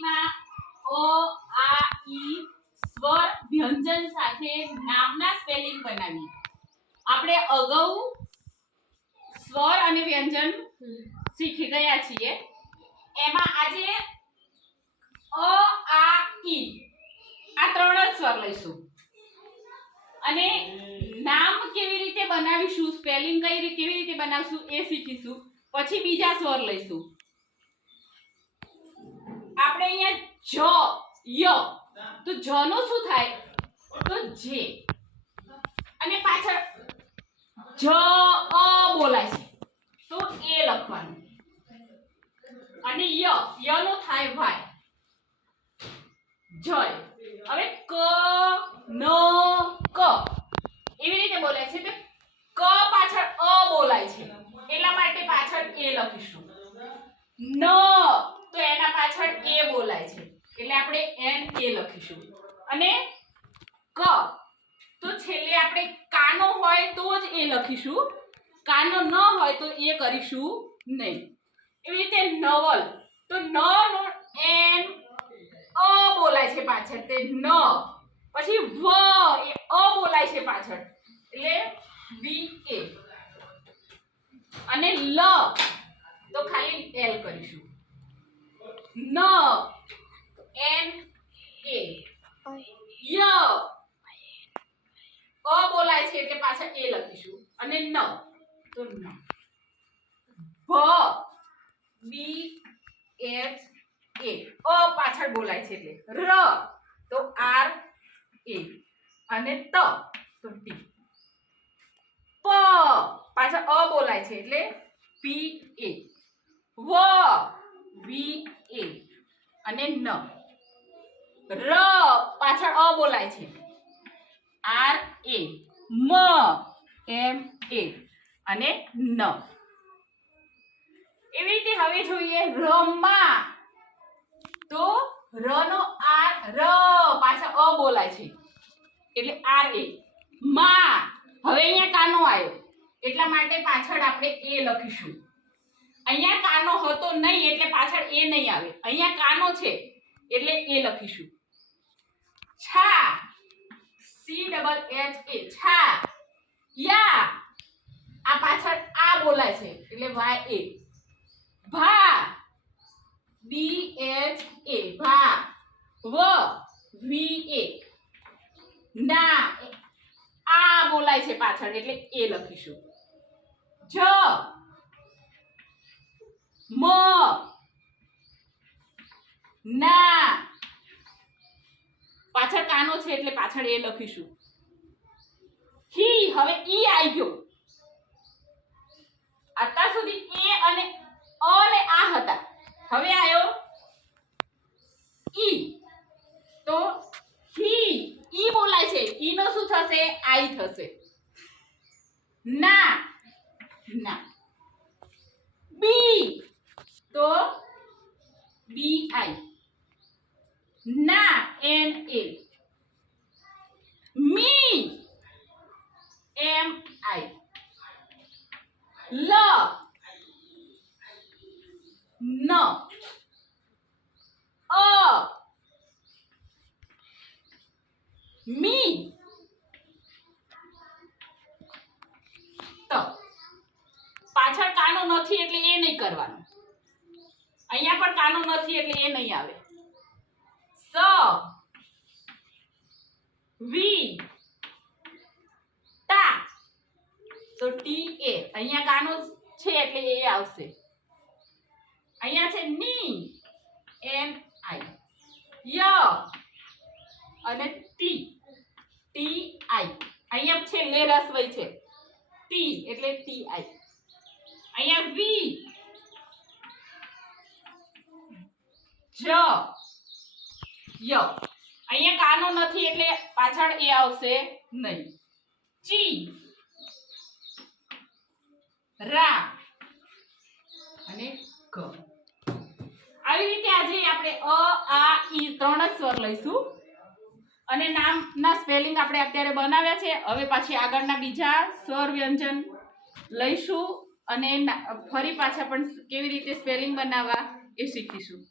ગુજરાતીમાં ઓ, આ, ઈ, સ્વર, વ્યંજન સાથે નામના સ્પેલિંગ બનાવી આપણે અગાઉ સ્વર અને વ્યંજન શીખી ગયા છીએ. એમાં આજે અ, આ, ઈ, આ ત્રણ જ સ્વર લઈશું. અને નામ કેવી રીતે બનાવીશું સ્પેલિંગ કઈ કેવી રીતે બનાવશું એ શીખીશું. પછી બીજા સ્વર લઈશું આપણે અહીંયા જ ય તો જ નું શું થાય? તો જે. અને પાછળ જ, અ બોલાય છે. તો એ લખવાનું. અને ય ય નો થાય વાય. જય હવે ક, ન, ક. એવી રીતે બોલાય છે તો ક પાછળ અ બોલાય છે. એટલા માટે પાછળ એ લખીશું. ન. તો એના પાછળ એ બોલાય છે. એટલે આપણે એન એ લખીશું. અને ક, તો છેલ્લે આપણે કાનો હોય તો જ એ લખીશું. કાનો ન હોય તો એ કરીશું નહીં. એવી રીતે નવલ. તો ન નો એન અ બોલાય છે પાછળ. તે ન. પછી વ, એ અ બોલાય છે પાછળ. એટલે વી એ અને લ, તો ખાલી એલ કરીશું. ન. એન એ ય અ બોલાય છે એટલે પાછળ એ લખીશું. અને ન. તો ન. ભ. બી એચ એ અ પાછળ બોલાય છે એટલે. ર. તો આર એ અને ત. તો ટી પ. પાછળ અ બોલાય છે એટલે પી એ વ. વી એ અને ન. ર, પાછળ અ બોલાય છે. આર, એ, મ, એમ, એ અને ન. એવી રીતે હવે જોઈએ રમા તો ર નો આર, ર, પાછળ અ બોલાય છે. એટલે આર, એ, મા. હવે અહીંયા કાનો આવ્યો એટલા માટે પાછળ આપણે એ લખીશું. અહીંયા કાનો હતો નહીં, એટલે પાછળ એ નહીં આવે. અહીંયા કાનો છે, એટલે એ લખીશું. છા. સી ડબલ એચ એ છા. યા. આ પાછળ આ બોલાય છે, એટલે વાય એ. ભા. બી એચ એ, ભા. વ. વી એ. ના. આ બોલાય છે પાછળ, એટલે એ લખીશું. જ. મ. ના. પાછળ કાનો છે એટલે પાછળ એ લખીશું. હી હવે ઈ આવી ગયો. અત્યાર સુધી એ અને અ ને આ હતા. હવે આવ્યો ઈ. તો હી ઈ બોલાય છે. ઈ નો શું થશે? આઈ થશે. ના. ના. બી. તો બી આઈ. ના એન એ મી એમ આઈ લ ન અ મી ત પાછળ કાનો નથી એટલે એ નહીં કરવાનું. અહીંયા પણ કાનો નથી એટલે એ નહીં આવે. સ. વી. તા. તો ટી એ અહીંયા કાનો છે એટલે એ આવશે. અહીંયા છે ની. N I. ય. અને ટી ટી આઈ અહીંયા છે લે રસવઈ છે. ટી એટલે ટી આઈ અહીંયા વી. જ. ય. અહીંયા કાનો નથી એટલે પાછળ એ આવશે નહીં. ચી. રા. અને ક. આવી રીતે આજે આપણે અ, આ, ઈ ત્રણ જ સ્વર લઈશું. અને નામના સ્પેલિંગ આપણે અત્યારે બનાવ્યા છે. હવે પાછી આગળના બીજા સ્વર વ્યંજન લઈશું અને ફરી પાછા પણ કેવી રીતે સ્પેલિંગ બનાવવા એ શીખીશું.